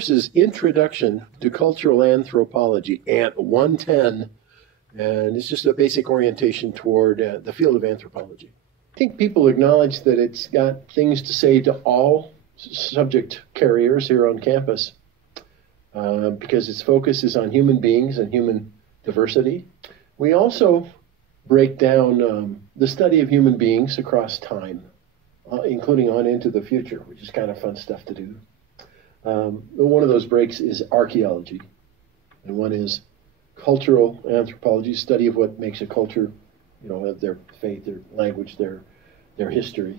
course is Introduction to Cultural Anthropology, Ant 110, and it's just a basic orientation toward the field of anthropology. I think people acknowledge that it's got things to say to all subject carriers here on campus because its focus is on human beings and human diversity. We also break down the study of human beings across time, including on into the future, which is kind of fun stuff to do. One of those breaks is archaeology, and one is cultural anthropology, study of what makes a culture, their faith, their language, their history.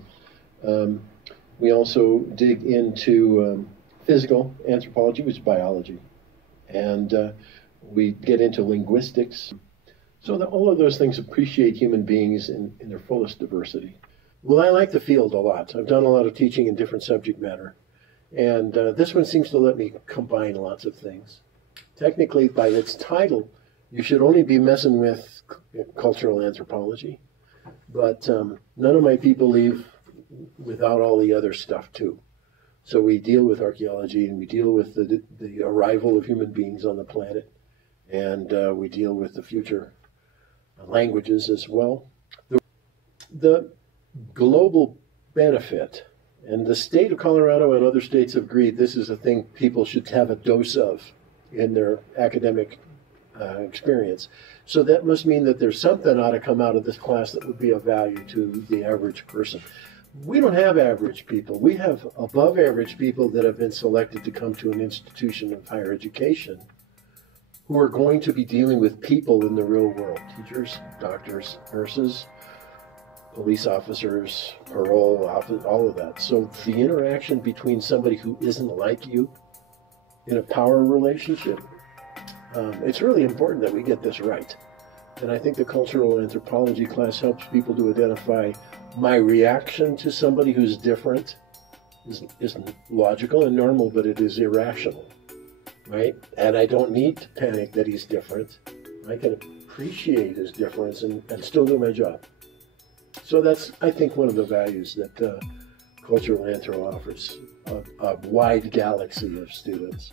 We also dig into physical anthropology, which is biology, and we get into linguistics. So that all of those things appreciate human beings in their fullest diversity. Well, I like the field a lot. I've done a lot of teaching in different subject matter. And this one seems to let me combine lots of things. Technically, by its title, you should only be messing with cultural anthropology. But none of my people leave without all the other stuff, too. So we deal with archaeology, and we deal with the arrival of human beings on the planet. And we deal with the future languages as well. The global benefit, and the state of Colorado and other states have agreed this is a thing people should have a dose of in their academic experience. So that must mean that there's something ought to come out of this class that would be of value to the average person. We don't have average people. We have above average people that have been selected to come to an institution of higher education who are going to be dealing with people in the real world. Teachers, doctors, nurses, police officers, parole, all of that. So the interaction between somebody who isn't like you in a power relationship, it's really important that we get this right. And I think the cultural anthropology class helps people to identify my reaction to somebody who's different isn't logical and normal, but it is irrational, right? And I don't need to panic that he's different. I can appreciate his difference and still do my job. So that's, I think, one of the values that cultural anthro offers a wide galaxy of students.